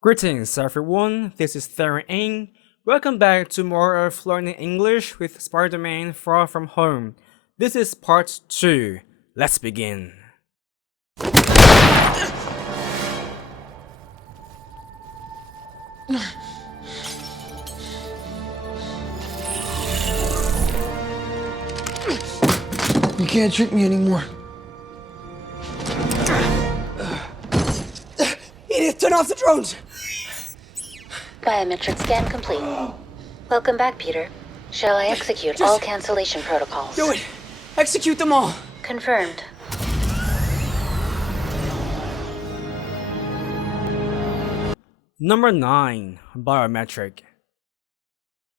Greetings everyone, this is Theron Ng. Welcome back to more of Learning English with Spider-Man Far From Home. This is part 2. Let's begin. You can't trick me anymore. Edith, turn off the drones! Biometric scan complete. Welcome back, Peter. Shall I execute all cancellation protocols? Do it! Execute them all! Confirmed. Number 9. Biometric.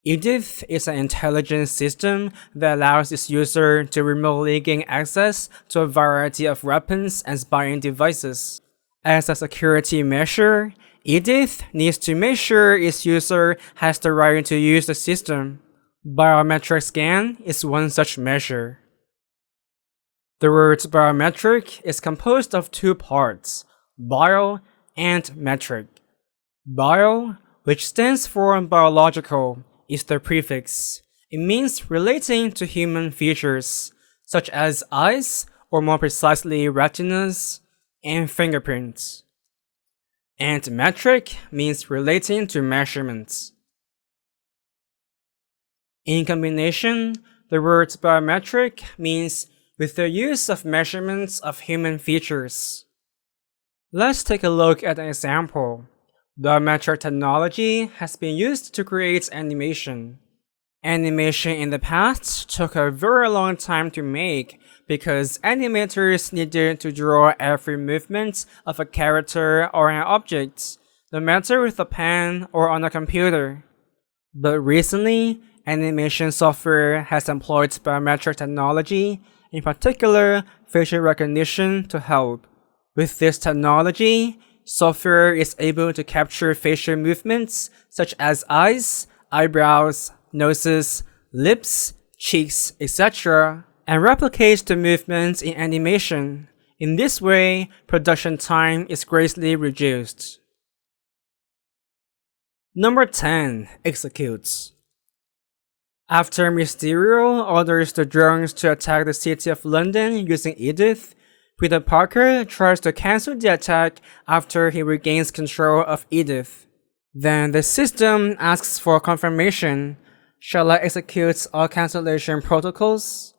Edith is an intelligent system that allows its user to remotely gain access to a variety of weapons and spying devices. As a security measure, Edith needs to make sure its user has the right to use the system. Biometric scan is one such measure. The word biometric is composed of two parts, bio and metric. Bio, which stands for biological, is the prefix. It means relating to human features, such as eyes, or more precisely retinas, and fingerprints. And metric means relating to measurements. In combination, the word biometric means with the use of measurements of human features. Let's take a look at an example. Biometric technology has been used to create animation. Animation in the past took a very long time to make because animators needed to draw every movement of a character or an object, no matter with a pen or on a computer. But recently, animation software has employed biometric technology, in particular facial recognition, to help. With this technology, software is able to capture facial movements such as eyes, eyebrows, noses, lips, cheeks, etc., and replicate the movements in animation. In this way, production time is greatly reduced. Number 10. Executes. After Mysterio orders the drones to attack the city of London using Edith, Peter Parker tries to cancel the attack after he regains control of Edith. Then the system asks for confirmation. Shall I execute all cancellation protocols?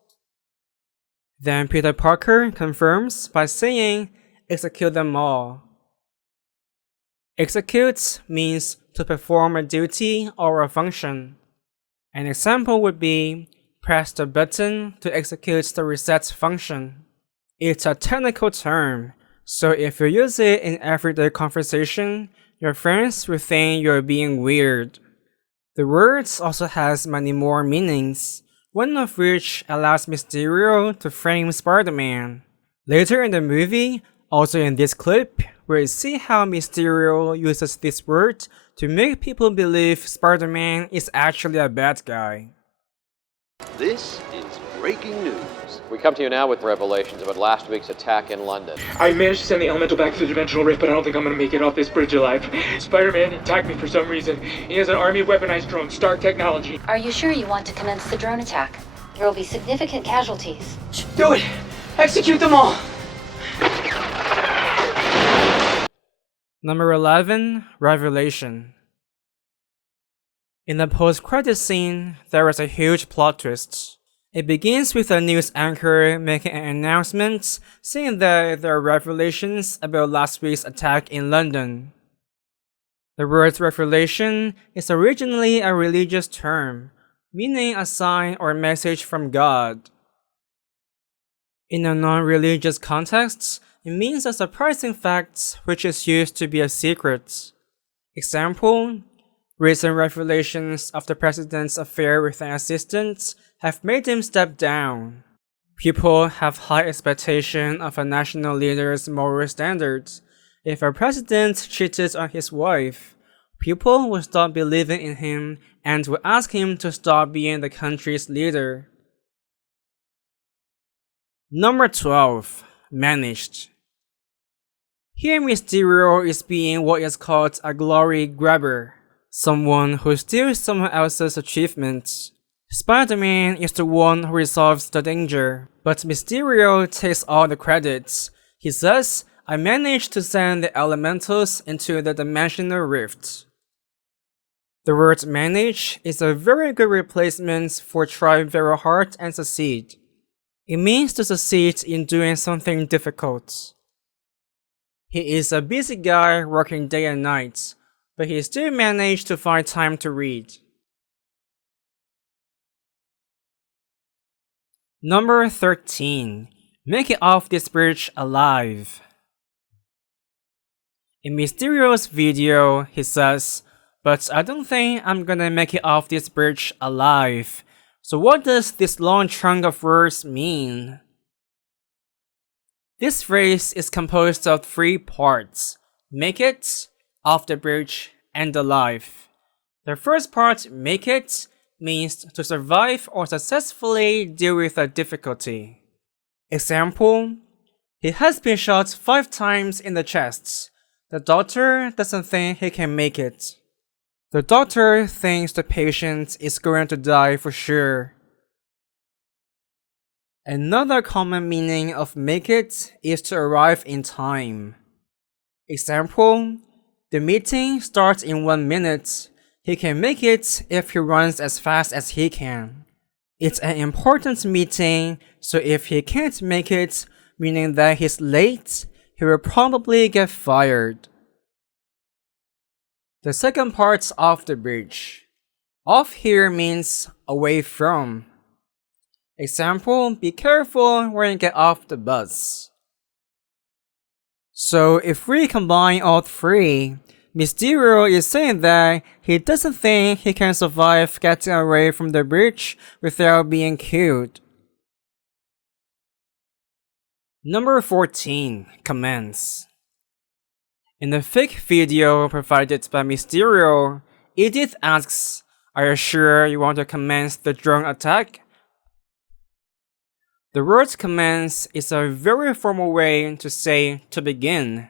Then Peter Parker confirms by saying, execute them all. Execute means to perform a duty or a function. An example would be, press the button to execute the reset function. It's a technical term, so if you use it in everyday conversation, your friends will think you're being weird. The word also has many more meanings, one of which allows Mysterio to frame Spider-Man. Later in the movie, also in this clip, we'll see how Mysterio uses this word to make people believe Spider-Man is actually a bad guy. This is breaking news. We come to you now with revelations about last week's attack in London. I managed to send the elemental back to the dimensional rift, but I don't think I'm gonna make it off this bridge alive. Spider-Man attacked me for some reason. He has an army of weaponized drones, Stark technology. Are you sure you want to commence the drone attack? There will be significant casualties. Do it! Execute them all! Number 11. Revelation. In the post-credit scene, there is a huge plot twist. It begins with a news anchor making an announcement saying that there are revelations about last week's attack in London. The word revelation is originally a religious term, meaning a sign or message from God. In a non-religious context, it means a surprising fact which is used to be a secret. Example, recent revelations of the president's affair with an assistant have made him step down. People have high expectation of a national leader's moral standards. If a president cheated on his wife, People will stop believing in him and will ask him to stop being the country's leader. Number 12. Managed. Here Mysterio is being what is called a glory grabber, someone who steals someone else's achievements. Spider-Man is the one who resolves the danger, but Mysterio takes all the credits. He says, "I managed to send the elementals into the dimensional rift." The word manage is a very good replacement for try very hard and succeed. It means to succeed in doing something difficult. He is a busy guy working day and night, but he still managed to find time to read. Number 13. Make it off this bridge alive. In Mysterio's video, he says, "But I don't think I'm gonna make it off this bridge alive." So what does this long chunk of words mean? This phrase is composed of 3 parts: make it, off the bridge, and alive. The first part, make it, means to survive or successfully deal with a difficulty. Example, he has been shot 5 times in the chest. The doctor doesn't think he can make it. The doctor thinks the patient is going to die for sure. Another common meaning of make it is to arrive in time. Example, the meeting starts in 1 minute. He can make it if he runs as fast as he can. It's an important meeting, so if he can't make it, meaning that he's late, he will probably get fired. The second part's off the bridge. Off here means away from. Example, be careful when you get off the bus. So if we combine all 3, Mysterio is saying that he doesn't think he can survive getting away from the bridge without being killed. Number 14. Commence. In the fake video provided by Mysterio, Edith asks, "Are you sure you want to commence the drone attack?" The word commence is a very formal way to say to begin.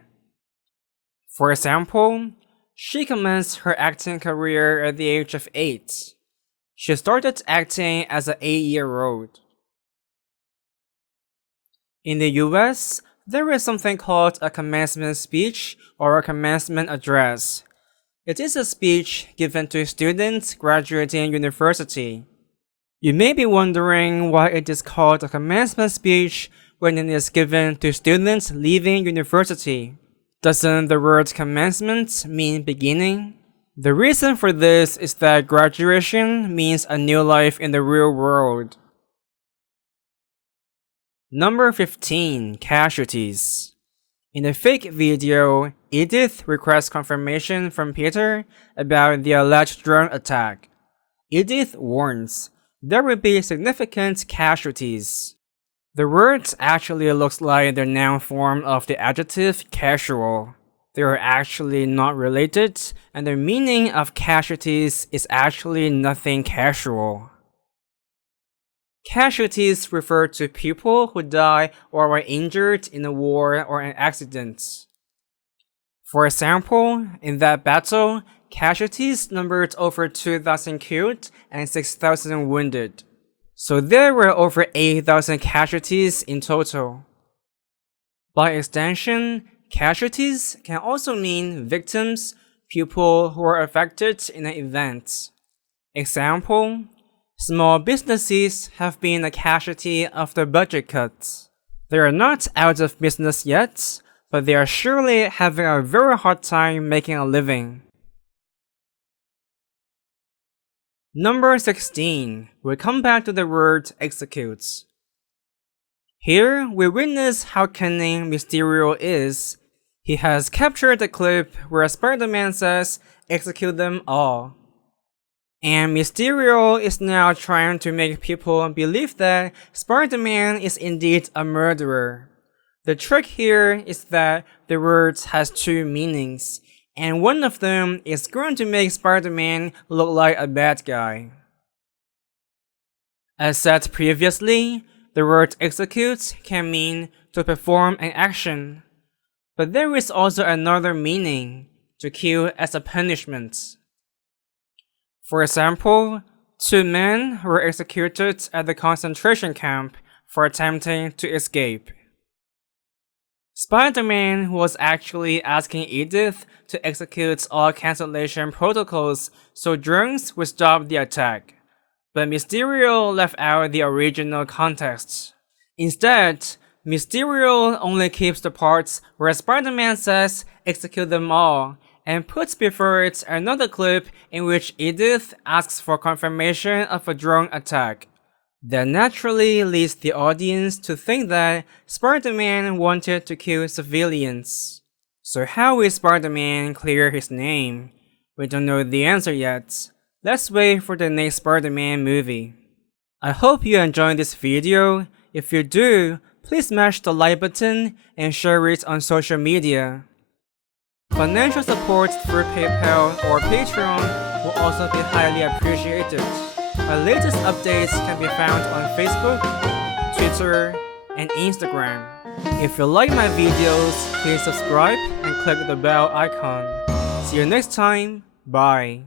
For example, she commenced her acting career at the age of 8. She started acting as an 8-year-old. In the US, there is something called a commencement speech or a commencement address. It is a speech given to students graduating university. You may be wondering why it is called a commencement speech when it is given to students leaving university. Doesn't the word commencement mean beginning? The reason for this is that graduation means a new life in the real world. Number 15. Casualties. In the fake video, Edith requests confirmation from Peter about the alleged drone attack. Edith warns, there will be significant casualties. The word actually looks like the noun form of the adjective casual. They are actually not related, and the meaning of casualties is actually nothing casual. Casualties refer to people who die or were injured in a war or an accident. For example, in that battle, casualties numbered over 2,000 killed and 6,000 wounded. So there were over 8,000 casualties in total. By extension, casualties can also mean victims, people who are affected in an event. Example, small businesses have been a casualty of the budget cuts. They are not out of business yet, but they are surely having a very hard time making a living. Number 16. We come back to the word executes. Here, we witness how cunning Mysterio is. He has captured the clip where Spider-Man says, "Execute them all." And Mysterio is now trying to make people believe that Spider-Man is indeed a murderer. The trick here is that the word has 2 meanings, and one of them is going to make Spider-Man look like a bad guy. As said previously, the word execute can mean to perform an action, but there is also another meaning, to kill as a punishment. For example, 2 men were executed at the concentration camp for attempting to escape. Spider-Man was actually asking Edith to execute all cancellation protocols so drones would stop the attack, but Mysterio left out the original context. Instead, Mysterio only keeps the parts where Spider-Man says execute them all, and puts before it another clip in which Edith asks for confirmation of a drone attack. That naturally leads the audience to think that Spider-Man wanted to kill civilians. So how will Spider-Man clear his name? We don't know the answer yet. Let's wait for the next Spider-Man movie. I hope you enjoyed this video. If you do, please smash the like button and share it on social media. Financial support through PayPal or Patreon will also be highly appreciated. My latest updates can be found on Facebook, Twitter, and Instagram. If you like my videos, please subscribe and click the bell icon. See you next time, bye.